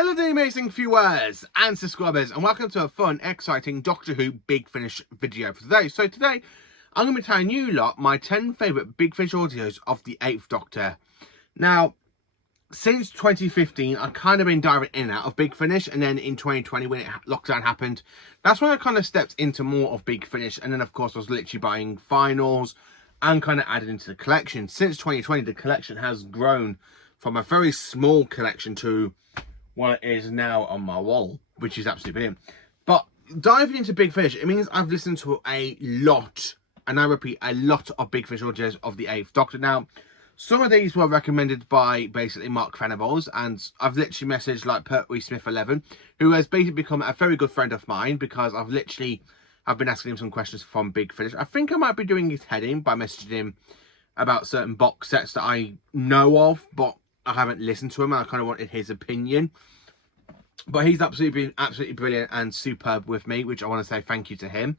Hello there amazing viewers and subscribers, and welcome to a fun, exciting Doctor Who Big Finish video for today. So today, I'm going to be telling you lot my 10 favourite Big Finish audios of the 8th Doctor. Now, since 2015, I've kind of been diving in and out of Big Finish, and then in 2020 when lockdown happened, that's when I kind of stepped into more of Big Finish, and then of course I was literally buying finals and kind of added into the collection. Since 2020, the collection has grown from a very small collection to what it is now on my wall, which is absolutely brilliant. But diving into Big Finish, it means I've listened to a lot, and I repeat, a lot of Big Finish audios of the 8th Doctor. Now, some of these were recommended by basically Mark Venables, and I've literally messaged like Pertwee Smith 11, who has basically become a very good friend of mine because I've been asking him some questions from Big Finish. I think I might be doing his heading by messaging him about certain box sets that I know of, but I haven't listened to him, and I kind of wanted his opinion. But he's been absolutely brilliant and superb with me, which I want to say thank you to him.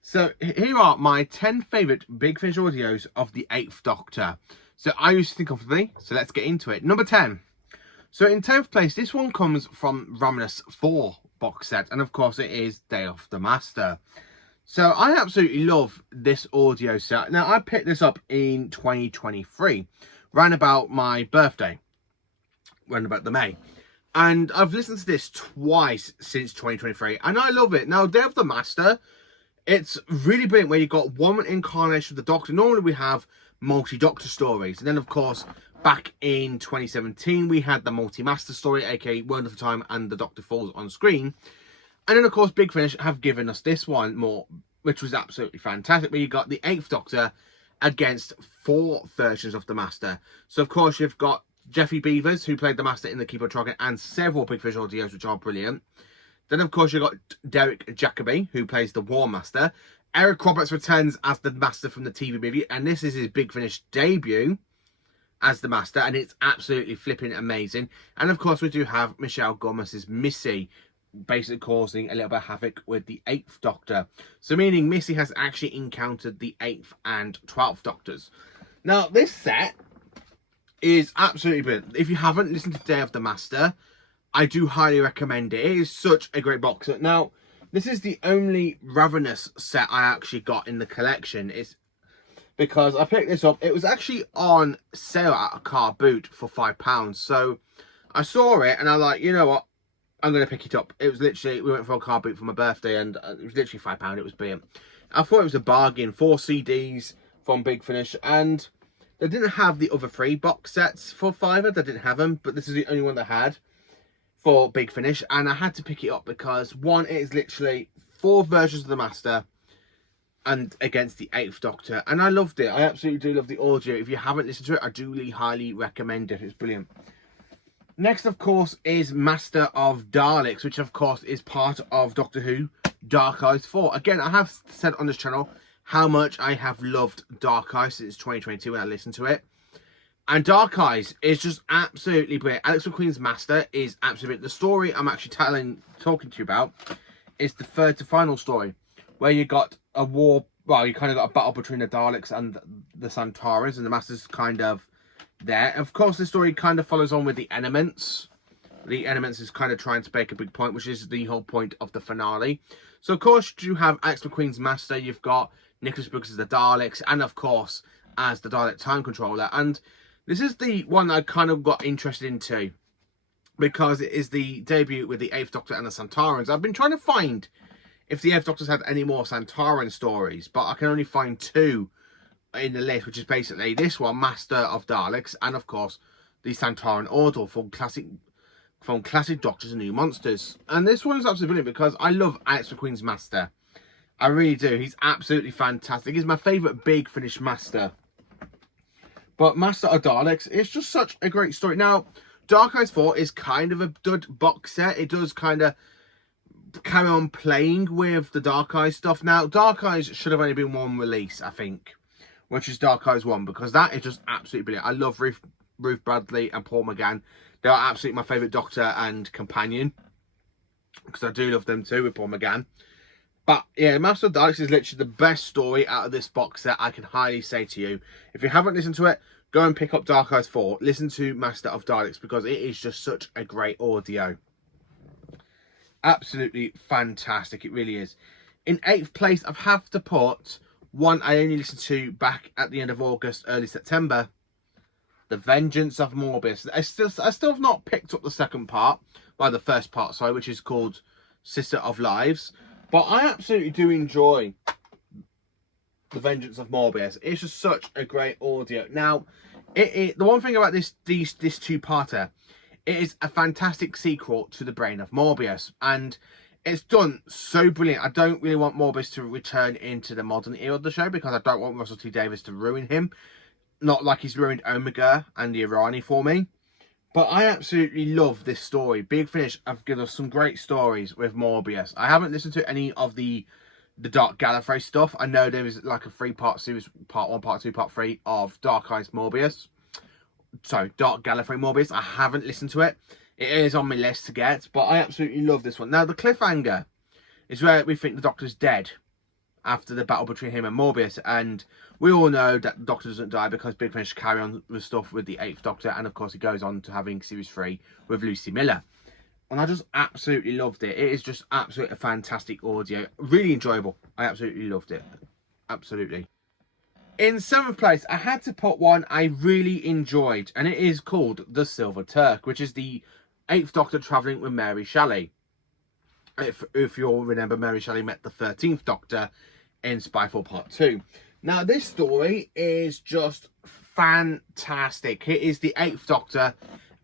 So here are my 10 favourite Big Finish audios of the 8th Doctor. So I used to think comfortably, so let's get into it. Number 10. So in 10th place, this one comes from Romulus 4 box set, and of course it is Day of the Master. So I absolutely love this audio set. Now I picked this up in 2023, round about my birthday, round about the May. And I've listened to this twice since 2023, and I love it. Now, Day of the Master, it's really brilliant where you've got one incarnation of the Doctor. Normally we have multi-Doctor stories, and then of course back in 2017 we had the multi-Master story, aka Wonderful Time and the Doctor Falls on screen. And then of course Big Finish have given us this one more, which was absolutely fantastic, where you got the 8th Doctor against 4 versions of the Master. So of course you've got Geoffrey Beavers, who played the Master in the Keeper of Traken, and several Big Finish audios, which are brilliant. Then, of course, you've got Derek Jacobi, who plays the War Master. Eric Roberts returns as the Master from the TV movie, and this is his Big Finish debut as the Master, and it's absolutely flipping amazing. And, of course, we do have Michelle Gomez's Missy, basically causing a little bit of havoc with the 8th Doctor. So, meaning Missy has actually encountered the 8th and 12th Doctors. Now, this set is absolutely brilliant. If you haven't listened to Day of the Master, I do highly recommend it. It is such a great box set. Now, this is the only Ravenous set I actually got in the collection. It's because I picked this up. It was actually on sale at a car boot for £5. So I saw it and I was like, you know what? I'm going to pick it up. It was literally, we went for a car boot for my birthday, and it was literally £5. It was brilliant. I thought it was a bargain. 4 CDs from Big Finish, and they didn't have the other 3 box sets for £5. They didn't have them, but this is the only one they had for Big Finish, and I had to pick it up because, one, it is literally 4 versions of the Master and against the 8th Doctor, and I loved it. I absolutely do love the audio. If you haven't listened to it, I do really highly recommend it. It's brilliant. Next, of course, is Master of Daleks, which, of course, is part of Doctor Who Dark Eyes 4. Again, I have said on this channel how much I have loved Dark Eyes since 2022 when I listened to it. And Dark Eyes is just absolutely brilliant. Alex McQueen's Master is absolutely brilliant. The story I'm actually talking to you about is the third to final story, where you got a war, well, you kind of got a battle between the Daleks and the Santarans, and the Master's kind of there. Of course, the story kind of follows on with the Elements. The Elements is kind of trying to make a big point, which is the whole point of the finale. So, of course, you have Alex McQueen's Master, you've got Nicholas Brooks as the Daleks, and of course as the Dalek Time Controller. And this is the one I kind of got interested into because it is the debut with the 8th Doctor and the Santarans. I've been trying to find if the 8th Doctor's had any more Santaran stories, but I can only find 2 in the list, which is basically this one, Master of Daleks, and of course the Santaran Order from classic Doctors and New Monsters. And this one is absolutely brilliant because I love Alex McQueen's Master. I really do. He's absolutely fantastic. He's my favourite Big Finish Master. But Master of Daleks is just such a great story. Now, Dark Eyes 4 is kind of a dud box set. It does kind of carry on playing with the Dark Eyes stuff. Now, Dark Eyes should have only been one release, I think, which is Dark Eyes 1, because that is just absolutely brilliant. I love Ruth Bradley and Paul McGann. They are absolutely my favourite Doctor and companion, because I do love them too with Paul McGann. But yeah, Master of Daleks is literally the best story out of this box set, I can highly say to you. If you haven't listened to it, go and pick up Dark Eyes 4. Listen to Master of Daleks because it is just such a great audio. Absolutely fantastic. It really is. In 8th place, I have to put one I only listened to back at the end of August, early September. The Vengeance of Morbius. I still have not picked up the second part, the first part, sorry, which is called Sister of Lives. But I absolutely do enjoy The Vengeance of Morbius. It's just such a great audio. Now, the one thing about this two-parter, it is a fantastic sequel to The Brain of Morbius. And it's done so brilliant. I don't really want Morbius to return into the modern era of the show because I don't want Russell T Davies to ruin him. Not like he's ruined Omega and the Irani for me. But I absolutely love this story. Big Finish have given us some great stories with Morbius. I haven't listened to any of the Dark Gallifrey stuff. I know there is like a 3-part series, part 1, part 2, part 3 of Dark Eyes Morbius. Sorry, Dark Gallifrey Morbius. I haven't listened to it. It is on my list to get, but I absolutely love this one. Now, the cliffhanger is where we think the Doctor's dead after the battle between him and Morbius, and we all know that the Doctor doesn't die because Big Finish carry on with stuff with the 8th Doctor, and of course he goes on to having Series 3 with Lucy Miller. And I just absolutely loved it. It is just absolutely a fantastic audio. Really enjoyable. I absolutely loved it. Absolutely. In 7th place, I had to put one I really enjoyed, and it is called The Silver Turk, which is the 8th Doctor travelling with Mary Shelley. If you'll remember, Mary Shelley met the 13th Doctor in Spyfall Part 2. Now, this story is just fantastic. It is the 8th Doctor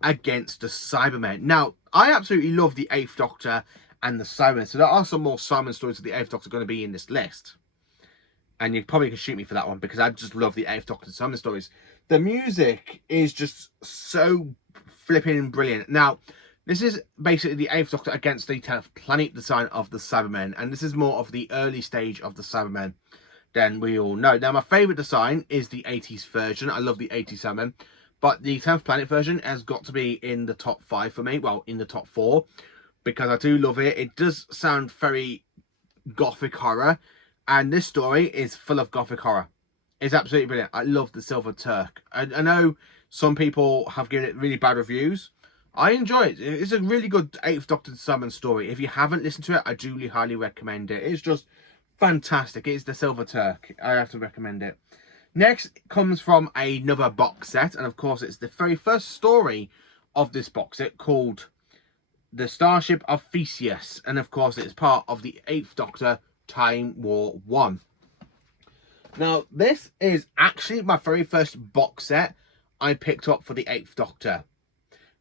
against the Cybermen. Now, I absolutely love the 8th Doctor and the Cybermen, so there are some more Cybermen stories of the 8th Doctor going to be in this list. And you probably can shoot me for that one because I just love the 8th Doctor and Cybermen stories. The music is just so flipping brilliant. Now, this is basically the 8th Doctor against the 10th planet design of the Cybermen. And this is more of the early stage of the Cybermen than we all know. Now, my favourite design is the 80s version. I love the 80s Cybermen. But the 10th planet version has got to be in the top 5 for me. Well, in the top 4. Because I do love it. It does sound very gothic horror. And this story is full of gothic horror. It's absolutely brilliant. I love the Silver Turk. I know some people have given it really bad reviews. I enjoy it. It's a really good 8th Doctor Cyberman story. If you haven't listened to it, I do highly recommend it. It's just fantastic. It's the Silver Turk. I have to recommend it. Next comes from another box set. And of course, it's the very first story of this box set called The Starship of Theseus. And of course, it's part of the 8th Doctor Time War 1. Now, this is actually my very first box set I picked up for the 8th Doctor.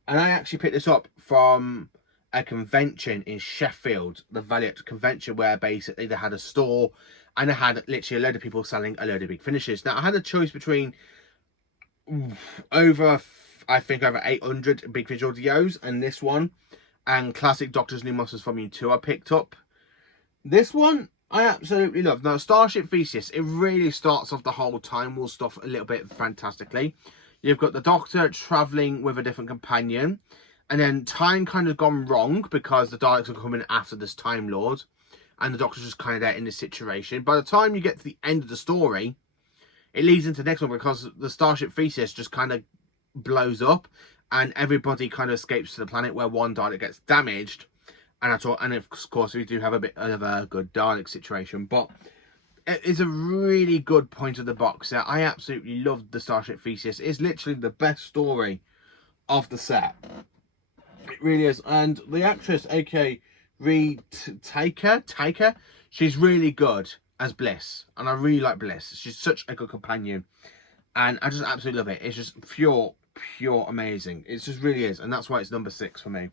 And I actually picked this up from a convention in Sheffield, the Valiant convention, where basically they had a store and they had literally a load of people selling a load of Big Finishes. Now, I had a choice between over 800 Big Finish audios and this one, and Classic Doctor's New Monsters from You 2 I picked up. This one I absolutely love. Now, Starship Theseus, it really starts off the whole Time War stuff a little bit fantastically. You've got the Doctor travelling with a different companion. And then time kind of gone wrong because the Daleks are coming after this Time Lord. And the Doctor's just kind of there in this situation. By the time you get to the end of the story, it leads into the next one because the Starship Theseus just kind of blows up. And everybody kind of escapes to the planet where one Dalek gets damaged. And of course, we do have a bit of a good Dalek situation. But it is a really good point of the box set. I absolutely loved the Starship Theseus. It's literally the best story of the set. It really is. And the actress, aka Reed Taker, she's really good as Bliss. And I really like Bliss. She's such a good companion. And I just absolutely love it. It's just pure amazing. It just really is. And that's why it's number 6 for me.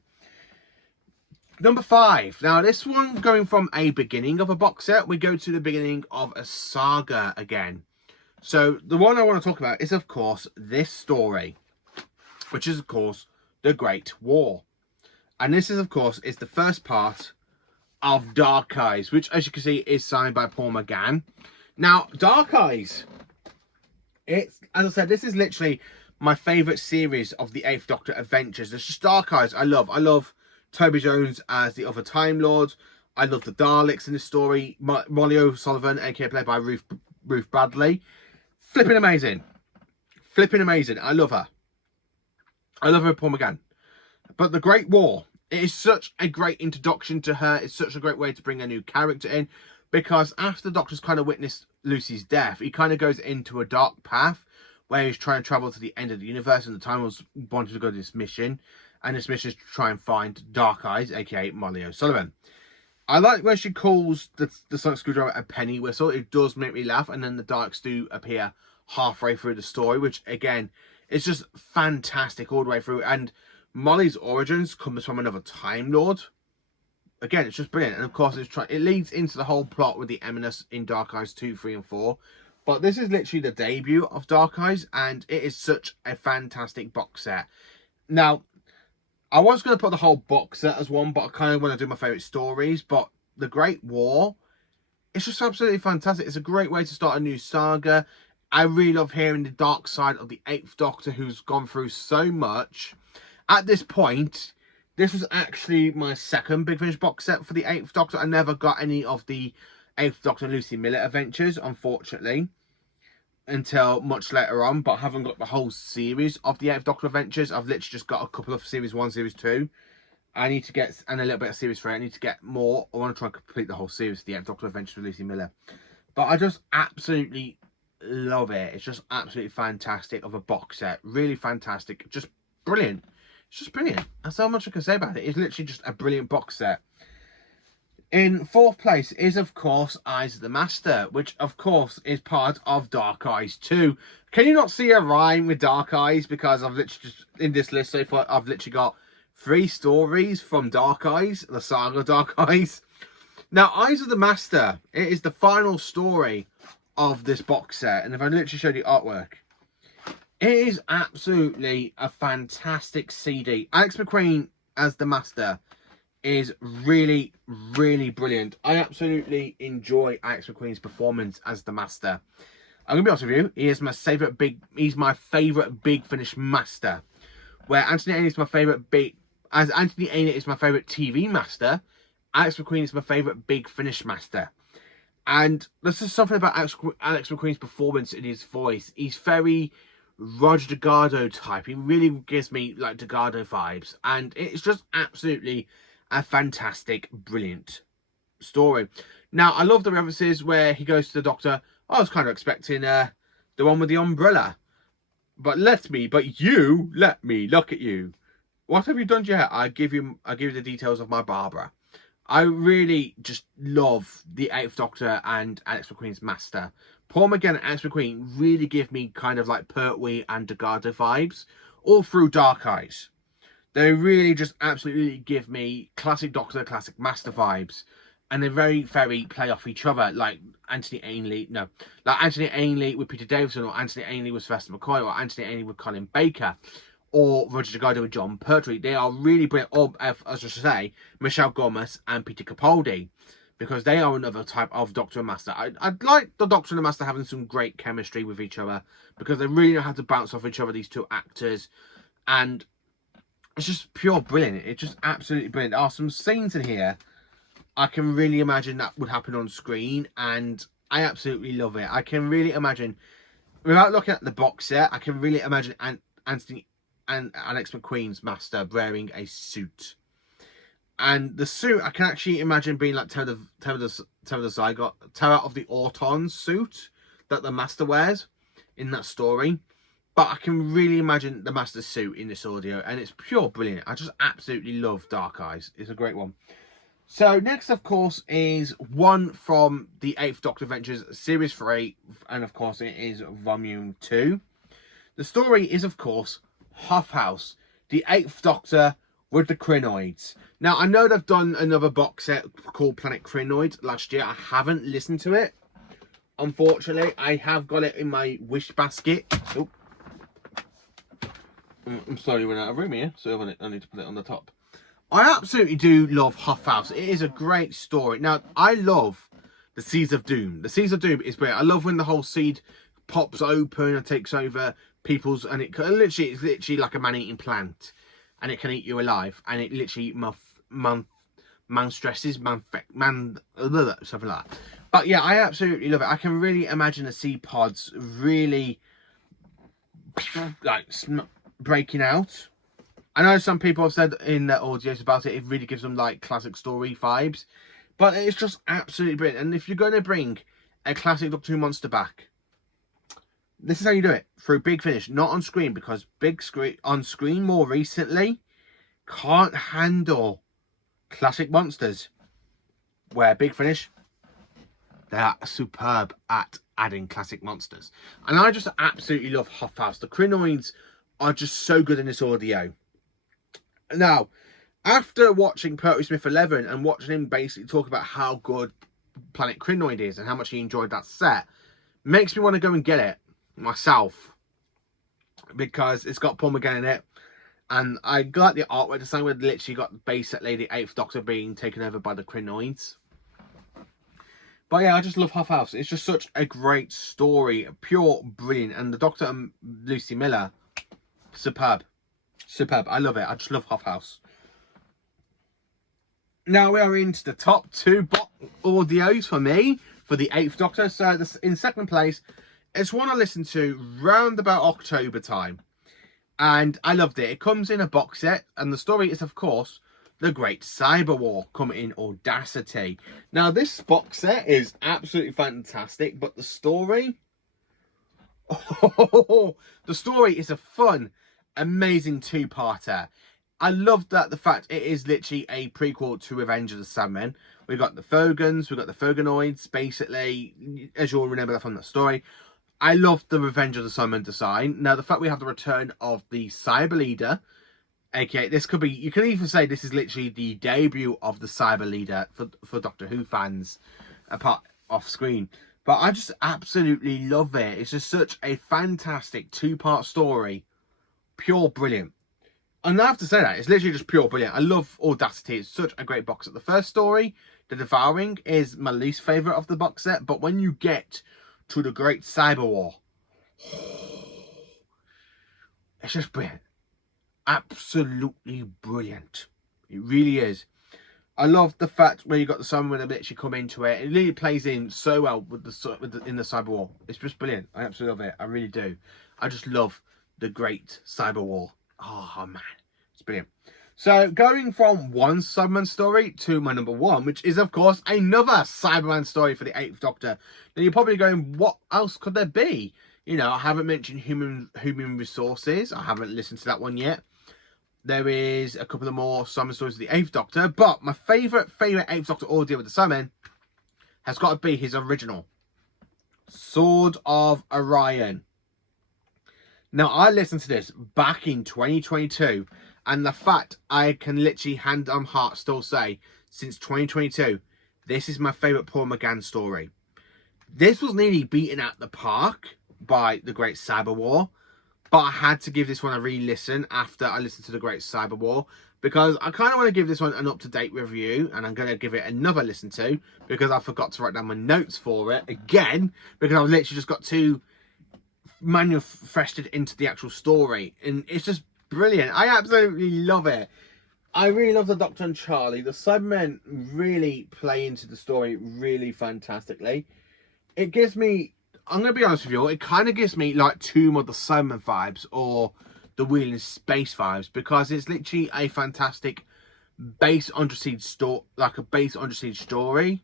Number 5. Now, this one going from a beginning of a box set, we go to the beginning of a saga again. So, the one I want to talk about is, of course, this story, which is, of course, The Great War. And this is, of course, is the first part of Dark Eyes, which, as you can see, is signed by Paul McGann. Now, Dark Eyes, it's, as I said, this is literally my favourite series of the 8th Doctor adventures. It's just Dark Eyes. I love Toby Jones as the other Time Lord. I love the Daleks in this story. Molly O'Sullivan, aka played by Ruth Bradley. Flipping amazing. flipping amazing. I love her. I love her, Paul McGann. But the Great War, it is such a great introduction to her. It's such a great way to bring a new character in, because after the Doctor's kind of witnessed Lucy's death, he kind of goes into a dark path where he's trying to travel to the end of the universe, and the Time Lords wanted to go to this mission, and this mission is to try and find Dark Eyes, aka Molly O'Sullivan. I like when she calls the sonic screwdriver a penny whistle. It does make me laugh, and then the Darks do appear halfway through the story, which again, it's just fantastic all the way through. And Molly's origins comes from another Time Lord. Again, it's just brilliant. And of course, it leads into the whole plot with the Eminus in Dark Eyes 2, 3, and 4. But this is literally the debut of Dark Eyes, and it is such a fantastic box set. Now, I was going to put the whole box set as one, but I kind of want to do my favourite stories. But The Great War, it's just absolutely fantastic. It's a great way to start a new saga. I really love hearing the dark side of the 8th Doctor, who's gone through so much. At this point, this was actually my second Big Finish box set for the 8th Doctor. I never got any of the 8th Doctor and Lucy Miller adventures, unfortunately, until much later on, but I haven't got the whole series of the 8th Doctor adventures. I've literally just got a couple of series 1, series 2. I need to get, and a little bit of series 3. I need to get more. I want to try and complete the whole series of the 8th Doctor adventures with Lucy Miller. But I just absolutely love it. It's just absolutely fantastic of a box set. Really fantastic. Just brilliant. It's just brilliant. That's how much I can say about it. It's literally just a brilliant box set. In 4th place is, of course, Eyes of the Master, which, of course, is part of Dark Eyes 2. Can you not see a rhyme with Dark Eyes? Because I've literally just, in this list so far, I've literally got 3 stories from Dark Eyes, the saga of Dark Eyes. Now, Eyes of the Master, it is the final story of this box set. And if I literally show the artwork, it is absolutely a fantastic CD. Alex McQueen as the Master is really, really brilliant. I absolutely enjoy Alex McQueen's performance as the Master. I'm gonna be honest with you, he's my favourite Big Finish Master. Where Anthony Ainley is my favourite Anthony Ainley is my favourite TV Master, Alex McQueen is my favourite Big Finish Master. And there's just something about Alex McQueen's performance in his voice. He's very Roger Delgado type. He really gives me like Delgado vibes, and it's just absolutely a fantastic, brilliant story. Now, I love the references where he goes to the Doctor. I was kind of expecting the one with the umbrella. But you let me look at you. What have you done to your hair? I give you the details of my Barbara. I really just love the 8th Doctor and Alex McQueen's Master. Paul McGann and Alex McQueen really give me kind of like Pertwee and Delgado vibes all through Dark Eyes. They really just absolutely give me classic Doctor, classic Master vibes. And they very, very play off each other. Like Anthony Ainley with Peter Davison, or Anthony Ainley with Sylvester McCoy, or Anthony Ainley with Colin Baker, or Roger Delgado with John Pertwee. They are really brilliant. Or, as I should say, Michelle Gomez and Peter Capaldi, because they are another type of Doctor and Master. I'd like the Doctor and the Master having some great chemistry with each other, because they really know how to bounce off each other, these two actors. And it's just pure brilliant. It's just absolutely brilliant. There are some scenes in here I can really imagine that would happen on screen, and I absolutely love it. I can really imagine, without looking at the box set, I can really imagine Anthony and Alex McQueen's Master wearing a suit. And the suit, I can actually imagine being like Terror of the Autons suit that the Master wears in that story. But I can really imagine the Master's suit in this audio, and it's pure brilliant. I just absolutely love Dark Eyes. It's a great one. So next, of course, is one from the 8th Doctor Adventures Series 3, and of course it is Volume 2. The story is, of course, Huff House, the 8th Doctor with the Krynoids. Now, I know they've done another box set called Planet Krynoid last year. I haven't listened to it, unfortunately. I have got it in my wish basket. Oh. I'm slowly running out of room here, so I need to put it on the top. I absolutely do love Huff House. It is a great story. Now, I love the Seeds of Doom. The Seeds of Doom is brilliant. I love when the whole seed pops open and takes over people's, and it's literally like a man-eating plant, and it can eat you alive, and it literally something like that. But yeah, I absolutely love it. I can really imagine the seed pods really like breaking out. I know some people have said in their audios about it, it really gives them like classic story vibes, but it's just absolutely brilliant. And if you're going to bring a classic Doctor Who monster back, this is how you do it, through Big Finish, not on screen, because on screen more recently can't handle classic monsters, where Big Finish, they are superb at adding classic monsters. And I just absolutely love Huff House. The Krynoids are just so good in this audio. Now, after watching Pertwee Smith 11 and watching him basically talk about how good Planet Krynoid is and how much he enjoyed that set, makes me want to go and get it myself, because it's got Paul McGann in it, and I got the artwork design where literally got basically the 8th Doctor being taken over by the Krynoids. But yeah, I just love Huff House. It's just such a great story, pure brilliant, and the Doctor and Lucy Miller, superb. I love it. I just love Huff House. Now we are into the top 2 audios for me for the 8th Doctor. So in second place, it's one I listened to round about October time, and I loved it. It comes in a box set, and the story is, of course, The Great Cyber War, coming in Audacity. Now this box set is absolutely fantastic, but the story, the story is a fun, amazing 2-parter. I love that the fact it is literally a prequel to Revenge of the Cybermen. We've got the Fogans, we've got the Foganoids, basically, as you'll remember that from the story. I love the Revenge of the Cybermen design. Now, the fact we have the return of the Cyber Leader, aka this could be, you could even say this is literally the debut of the Cyber Leader for Doctor Who fans, apart off screen. But I just absolutely love it. It's just such a fantastic 2-part story. Pure brilliant. And I have to say that, it's literally just pure brilliant. I love Audacity. It's such a great box set. The first story, The Devouring, is my least favourite of the box set. But when you get to The Great Cyber War, it's just brilliant. Absolutely brilliant. It really is. I love the fact where you got the Cybermen that literally come into it. It really plays in so well with in the Cyber War. It's just brilliant. I absolutely love it. I really do. I just love The Great Cyber War. Oh man, it's brilliant. So going from one Cyberman story to my number 1, which is of course another Cyberman story for the 8th Doctor. Now you're probably going, what else could there be? You know, I haven't mentioned Human Resources. I haven't listened to that one yet. There is a couple of more Cyberman stories of the 8th Doctor, but my favourite 8th Doctor audio with the Cybermen has got to be his original, Sword of Orion. Now, I listened to this back in 2022, and the fact I can literally hand on heart still say, since 2022, this is my favourite Paul McGann story. This was nearly beaten at the park by The Great Cyber War, but I had to give this one a re-listen after I listened to The Great Cyber War, because I kind of want to give this one an up-to-date review, and I'm going to give it another listen to, because I forgot to write down my notes for it again, because I've literally just got to manifested into the actual story, and it's just brilliant. I absolutely love it. I really love the Doctor and Charlie. The Cybermen really play into the story really fantastically. It gives me, I'm going to be honest with you, it kind of gives me like Tomb of the Cybermen vibes, or the Wheel in Space vibes, because it's literally a fantastic base under siege story, like a base under siege story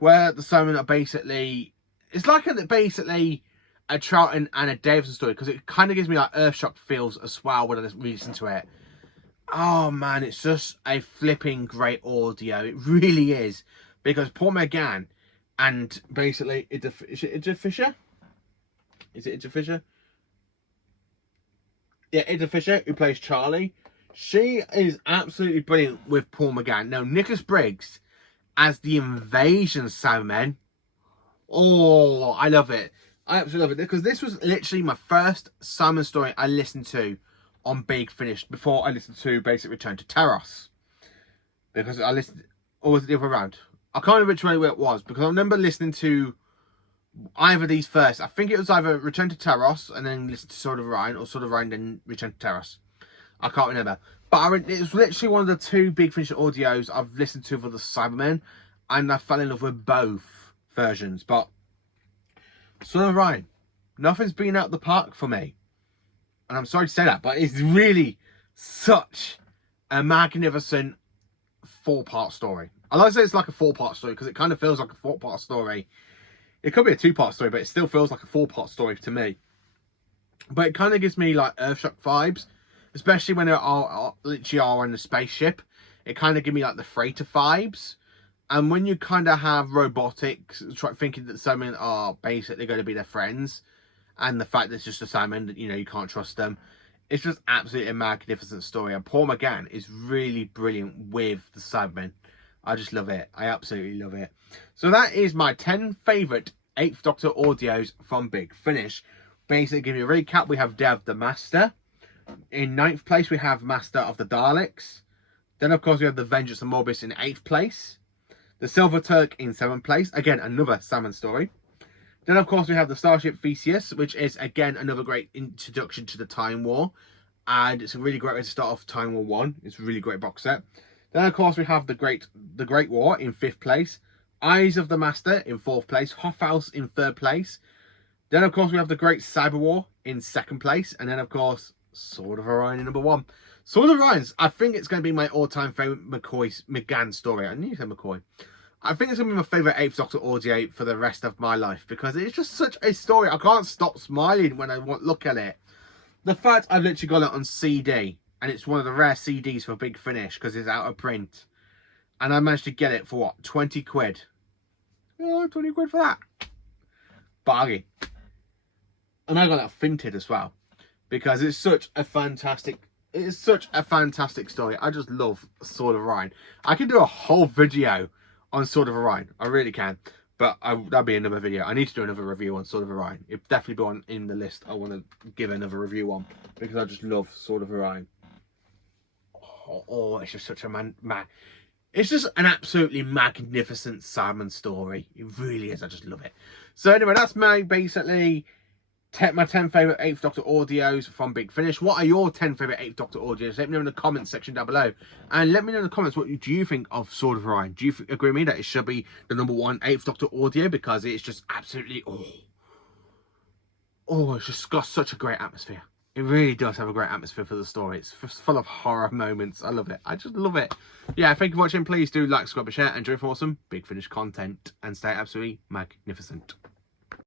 where the Cybermen are basically, it's like basically a Troughton and a Davison story, because it kind of gives me like Earthshock feels as well when I listen to it. Oh man, it's just a flipping great audio. It really is, because Paul McGann and basically Idra Fisher? Is it Idra Fisher? Yeah, Idra Fisher, who plays Charlie. She is absolutely brilliant with Paul McGann. Now, Nicholas Briggs as the Invasion Cybermen. Oh, I love it. I absolutely love it, because this was literally my first Cyberman story I listened to on Big Finish before I listened to Basic Return to Taros. Because I listened, or was it the other way around? I can't remember which way it was, because I remember listening to either of these first. I think it was either Return to Taros and then listen to Sword of Orion, or Sword of Orion then Return to Taros. I can't remember. But it was literally one of the 2 Big Finish audios I've listened to for the Cybermen, and I fell in love with both versions. But Sword of Orion, Nothing's been out the park for me. And I'm sorry to say that, but it's really such a magnificent 4-part story. I like to say it's like a 4-part story because it kind of feels like a 4-part story. It could be a 2-part story, but it still feels like a 4-part story to me. But it kind of gives me like Earthshock vibes, especially when they literally are on the spaceship. It kind of gives me like the freighter vibes. And when you kind of have robotics, thinking that Cybermen are basically going to be their friends, and the fact that it's just a Cybermen, you know, you can't trust them. It's just absolutely a magnificent story. And Paul McGann is really brilliant with the Cybermen. I just love it. I absolutely love it. So that is my 10 favourite 8th Doctor audios from Big Finish. Basically, give you a recap. We have Day of the Master. In 9th place, we have Master of the Daleks. Then, of course, we have The Vengeance of Morbius in 8th place. The Silver Turk in 7th place. Again, another salmon story. Then, of course, we have the Starship Theseus, which is, again, another great introduction to the Time War. And it's a really great way to start off Time War 1. It's a really great box set. Then, of course, we have the Great War in 5th place. Eyes of the Master in 4th place. Hoffaus in 3rd place. Then, of course, we have the Great Cyber War in 2nd place. And then, of course, Sword of Orion in number 1. Sword of Orion's, I think it's going to be my all-time favourite McGann story. I knew you said McCoy. I think it's going to be my favourite 8th Doctor audio for the rest of my life, because it's just such a story. I can't stop smiling when I look at it. The fact I've literally got it on CD, and it's one of the rare CDs for Big Finish because it's out of print. And I managed to get it for what, 20 quid? Oh, 20 quid for that. Bargain. And I got that finted as well, because it's such a fantastic story. I just love Sword of Orion. I can do a whole video on Sword of Orion. I really can. But that'll be another video. I need to do another review on Sword of Orion. It'll definitely be on in the list I want to give another review on, because I just love Sword of Orion. Oh, it's just such a it's just an absolutely magnificent Cyberman story. It really is. I just love it. So anyway, that's my basically my 10 favourite 8th Doctor audios from Big Finish. What are your 10 favourite 8th Doctor audios? Let me know in the comments section down below. And let me know in the comments, what do you think of Sword of Orion? Do you agree with me that it should be the number 1 8th Doctor audio? Because it's just absolutely, it's just got such a great atmosphere. It really does have a great atmosphere for the story. It's full of horror moments. I love it. I just love it. Yeah, thank you for watching. Please do like, subscribe, and share. And enjoy for awesome Big Finish content. And stay absolutely magnificent.